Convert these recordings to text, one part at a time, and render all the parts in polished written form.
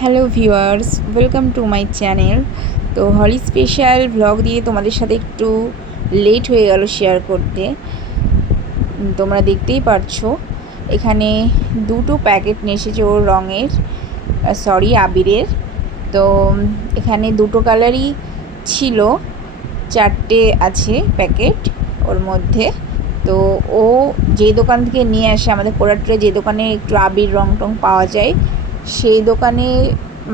Hello viewers, welcome to my channel. তো হলি special vlog দিয়ে তোমাদের সাথে একটু লেট হয়ে গেল শেয়ার করতে। তোমরা দেখতেই পারছো এখানে দুটো প্যাকেট নিয়ে এসেছে ওর রঙের, আবিরের। তো এখানে দুটো কালারই ছিল, 4টে আছে প্যাকেট ওর মধ্যে। তো ও যে দোকান থেকে নিয়ে আসে, আমাদের কোরাট্রে যে দোকানে একটু আবির রং টং পাওয়া যায়, সেই দোকানে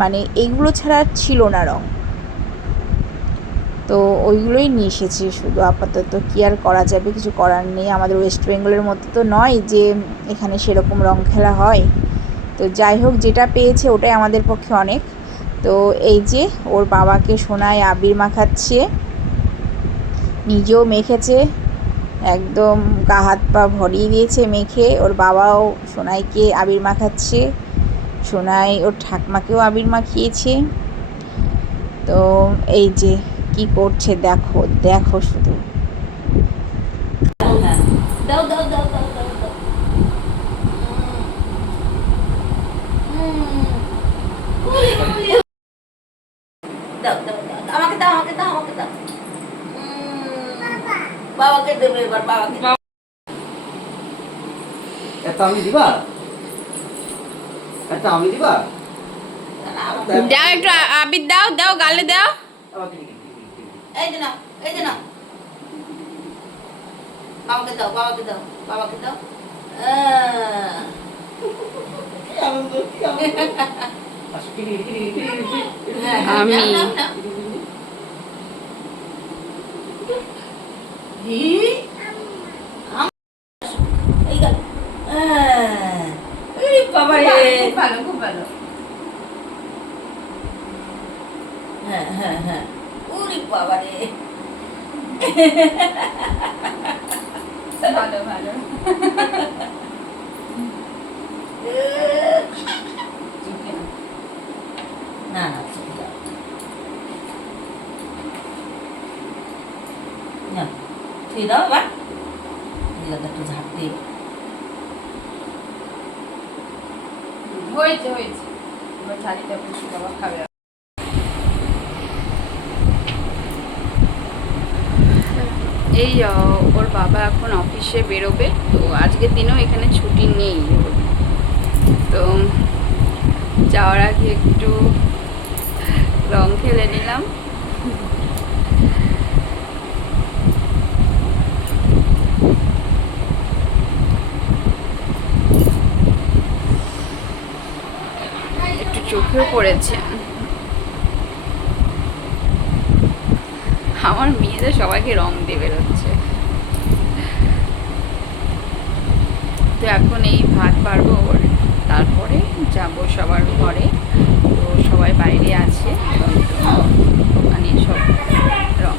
মানে এইগুলো ছাড়া ছিল না রং। তো ওইগুলোই নিয়ে এসেছি শুধু আপাতত। কী আর করা যাবে, কিছু করার নেই। আমাদের ওয়েস্ট বেঙ্গলের মতো তো নয় যে এখানে সেরকম রং খেলা হয়। তো যাই হোক, যেটা পেয়েছে ওটাই আমাদের পক্ষে অনেক। তো এই যে ওর বাবাকে সোনায় আবির মাখাচ্ছে, নিজেও মেখেছে, একদম গা হাত পা ভরিয়ে দিয়েছে মেখে। ওর বাবাও সোনাইকে আবির মাখাচ্ছে, সোনাই ওর ঠাকমাকেও আবির মাখিয়েছে। তো এই যে কি করছে দেখো দেখো শুধু। দাও দাও দাও দাও দাও দাও দাও দাও দাও আমাকে দাও আমাকে দাও আমাকে দাও বাবাকে দেবে এবার বাবাকে। এটা আমি দিবা, এটা আমি দিবা। দাও একটু আবির দাও, দাও গালে দাও। এই যে নাও, এই যে নাও, বাবাকে দাও বাবাকে দাও বাবাকে দাও। আমি বাবা রে, ভালো খুব ভালো। হ্যাঁ হ্যাঁ হ্যাঁ, ওরে বাবা রে, ভালো ভালো। না না ঠিক দাও বা একটু ঝাঁপ দিয়ে। হয়েছে হয়েছে, এবার থালিটা পুষি বাবা খাবে। এই ওর বাবা এখন অফিসে বেরোবে, তো আজকের দিনেও এখানে ছুটি নেই। তো যাওয়ার আগে একটু রং খেলে নিলাম। একটু চোখেও পড়েছে। আমার মেয়েদের সবাইকে রং দিয়ে বেরোচ্ছে। তো এখন এই ভাত পারবো, তারপরে যাব সবার ঘরে। তো সবাই বাইরে আছে, ওখানে সব রং।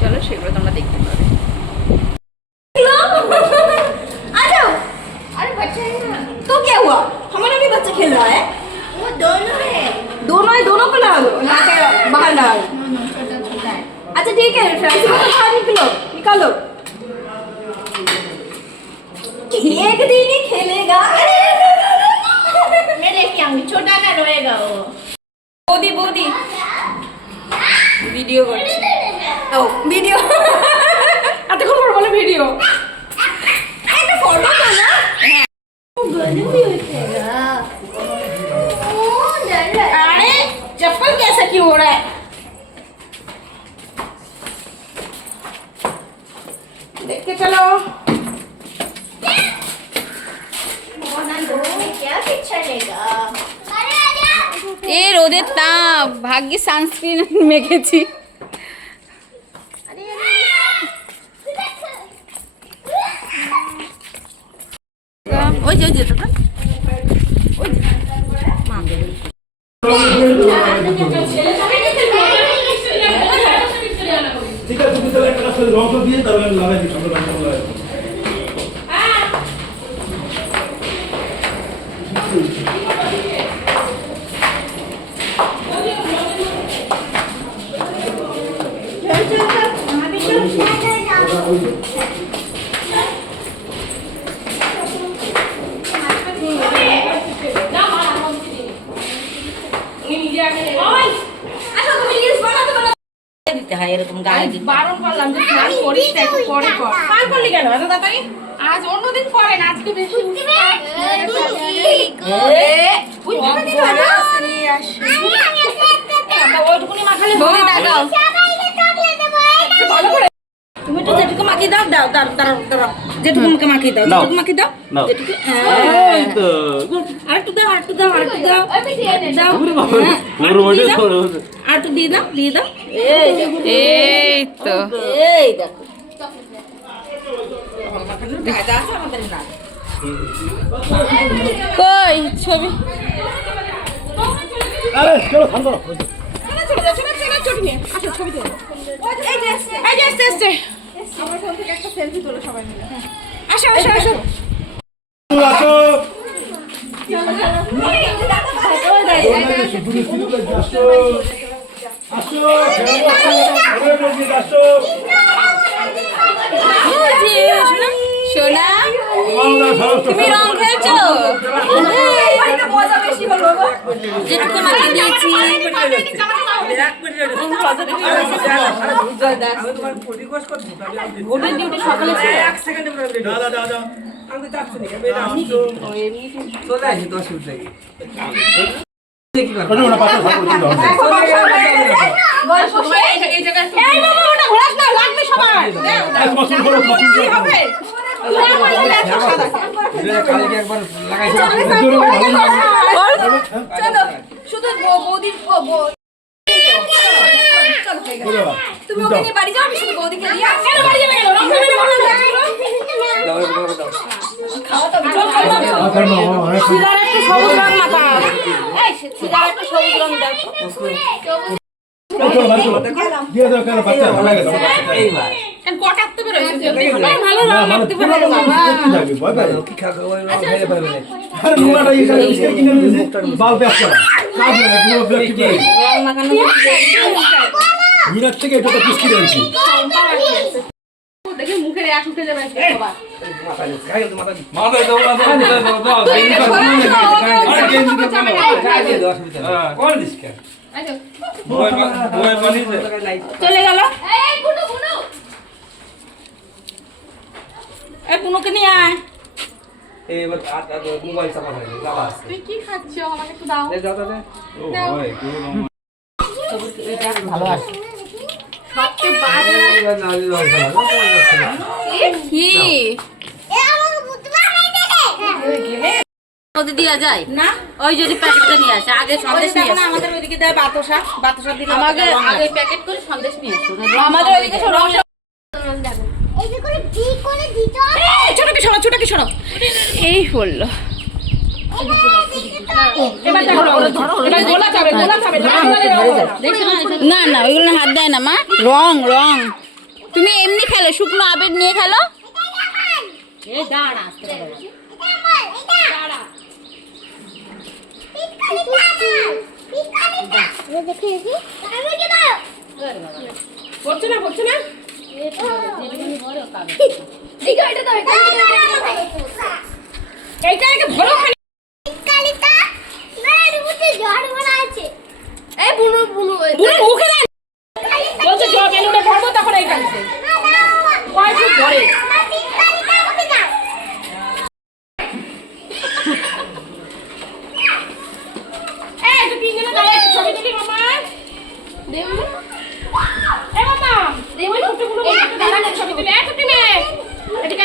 চলো সেগুলো তোমরা দেখতে পাবে। अरे बच्चा है ना, तो क्या हुआ? हमारा भी बच्चा खेल रहा है। वो दोनों है, दोनों है, दोनों को ला के बाहर डाल। छोटा छोटा है। अच्छा ठीक है, फ्रेंड्स को बाहर निकलो, निकालो। एक दिन ही खेलेगा। मैं लेके आऊंगी, छोटा ना रोएगा वो। বৌদি বৌদি ভিডিও করছি। ও ভিডিও, এতক্ষণ পর বলে ভিডিও। এটা ফটো তো না? হ্যাঁ। गले भी उठेगा। अरे चप्पल कैसा क्यों हो रहा है? देख के चलो। क्या पिक्चर लेगा? এ রোদের তাপ, ভাগ্যে সানস্ক্রিন মেখেছি। ওই যে যেতে ওই যে ঠিক আছে, তুমি তাহলে একটা কাজ করে রং দিয়ে তারপরে আমি লাগাই দিই, আমরা রং লাগাই দিই। আসো তুমি রিলস বানাতে পারো দিতে হয় এরকম গায়ে দিতে বারণ করলাম যে স্নান করিস না একটু পরে কর স্নান করলি কেন এত তাড়াতাড়ি আজ অন্যদিন করেন আজকে বেশি ওই ভাবে দিল না ওইটুকুনি মাখালে বড়ি দাও ভালো করে তুমি তো যেটুকু মাখিয়ে দাও দাও দাও যেটুকু মুখে মাখিয়ে দাও যেটুকু মাখিয়ে দাও যেটুকু আরেকটু দাও আরেকটু দাও আরেকটু দাও দাও আরেকটু দিয়ে দাও এই তো এই দেখো দাদা আছে আমাদের না কই ছবি আরে চলো থাম করো ছবি নিয়ে আসো ছবি তুলো এই যে আসছে আমার ফোন থেকে একটা সেলফি তোলো সবাই মিলে আসো আসো আসো আসো আসো সোনা তুমি রং খেলছো মজা বেশি হলো যেটুকু মাখিয়ে দিয়েছি ভোটের ডিউটি সকালে ছিল এই জায়গায় এই মামা ওটা ঘোরাস না লাগবে সবার কি হবে চলো শুধু বৌদির তুমি ওকে নিয়ে বাড়ি যাও আমি শুধু বৌদিকে নিয়ে কেন বাড়ি যাবে কেন রং দেবে খাওয়া তো সিগারেট সবুজ রং মাখা এই সিগারেট সবুজ রং দাও দিয়ে দাও কেন বাচ্চা ভালো লাগে কেন কটাতে বের হইছে ভালো রং মাখতে পারে আরে নোংরাটা এই সাথে ইস্কার কিনে নিয়েছে বাল ব্যবসা কাজ না পুরো ব্ল্যাক কি রং মাখানো মিনার থেকে এটা তো পিস কিনে আনছি দেখি মুখের এক উঠে যাবে সবার মাথায় দাও কোন দিস কেন চলে গেল এই বুনু বুনু এই পুনুকে নিয়ে আয় এবার মোবাইল চাপা হয় বাবা আছে তুই কি খাচ্ছো আমাকে একটু দাও যাও তাহলে ও ভাই এটা ভালো আছে সবচেয়ে বাজে কি ওদের দেওয়া যায় না ওই যদি প্যাকেটটা নিয়ে আসে আগে সন্দেশ নিয়ে আসে আমাদের ওইদিকে দেয় বাতাসা দিলে আমাকে আগে প্যাকেট করে সন্দেশ নিয়ে আসতো আমাদের ওইদিকে সব রং ছোট কি শোনো এই পড়লো এবার দেখো এবার গোলা খাবে না না ওইগুলো হাত দেয় না মা রং রং তুমি এমনি খেলো শুকনো আবির নিয়ে খেলো এই দাঁড়া আসতে পারে পড়ছে না এইটা একটা বড় খালি এই বুনু মুখে দেন বলছে জল বেলুনে ভরবো তখন এই কাছে কয়টা পরে এই তো তিনজনে দাঁড়িয়ে একটু ছবি তুলি মামা দেবু এ মামা দেবু ফুটগুলো দাঁড়ান ছবি তুলি এ টুটি মে এদিকে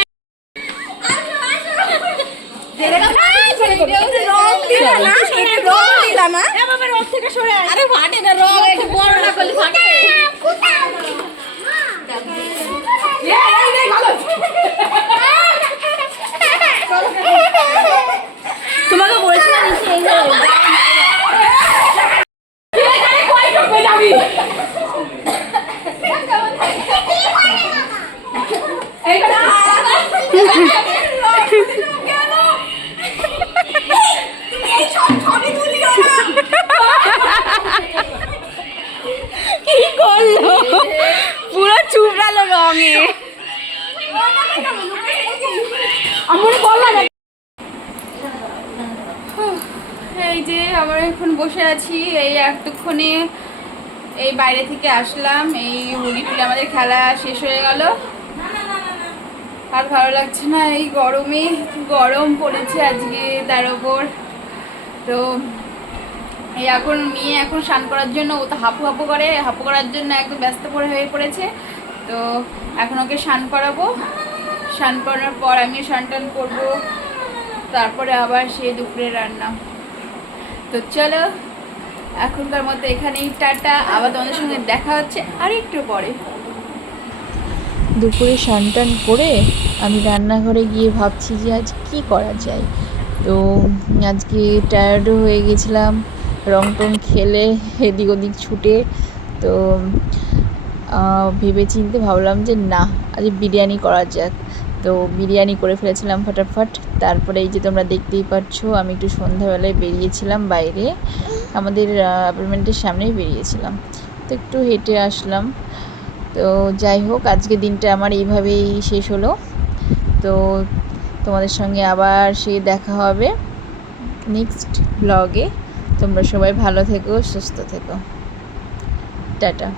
আরে ফাটে না রং একটু বড় না করলে ফাটে তোমাকে বলেছিলাম কি করলো পুরো চুপড়ালো রঙে আমার বললাম এই যে আমরা এখন বসে আছি, এই এতক্ষণে এই বাইরে থেকে আসলাম, এই হোলি ফুলে আমাদের খেলা শেষ হয়ে গেল। আর ভালো লাগছে না, এই গরমে গরম পড়েছে আজকে তার ওপর। তো এই এখন মেয়ে এখন স্নান করার জন্য, ও তো হাঁপু হাঁপু করে, হাঁপু করার জন্য একদম ব্যস্ত হয়ে পড়েছে। তো এখন ওকে স্নান করাবো, স্নান করানোর পর আমিও স্নান টান করবো, তারপরে আবার সে দুপুরে রান্না। তো চলো এখনকার মতো এখানেই টাটা, আবার তোমাদের সঙ্গে দেখা হচ্ছে আর একটু পরে। দুপুরে স্নান টান করে আমি রান্নাঘরে গিয়ে ভাবছি যে আজ কি করা যায়। তো আজকে টায়ার্ডও হয়ে গেছিলাম রং টং খেলে এদিক ওদিক ছুটে। তো ভেবে চিন্তে ভাবলাম যে না, আজ বিরিয়ানি করা যাক। তো বিরিয়ানি করে ফেলেছিলাম ফটাফট। তারপরে এই যে তোমরা দেখতেই পাচ্ছ, আমি একটু সন্ধ্যাবেলায় বেরিয়েছিলাম বাইরে, আমাদের অ্যাপার্টমেন্টের সামনেই বেরিয়েছিলাম। তো একটু হেঁটে আসলাম। তো যাই হোক, আজকে দিনটা আমার এইভাবেই শেষ হলো। তো তোমাদের সঙ্গে আবার সে দেখা হবে নেক্সট ব্লগে। তোমরা সবাই ভালো থেকো, সুস্থ থেকো, টাটা।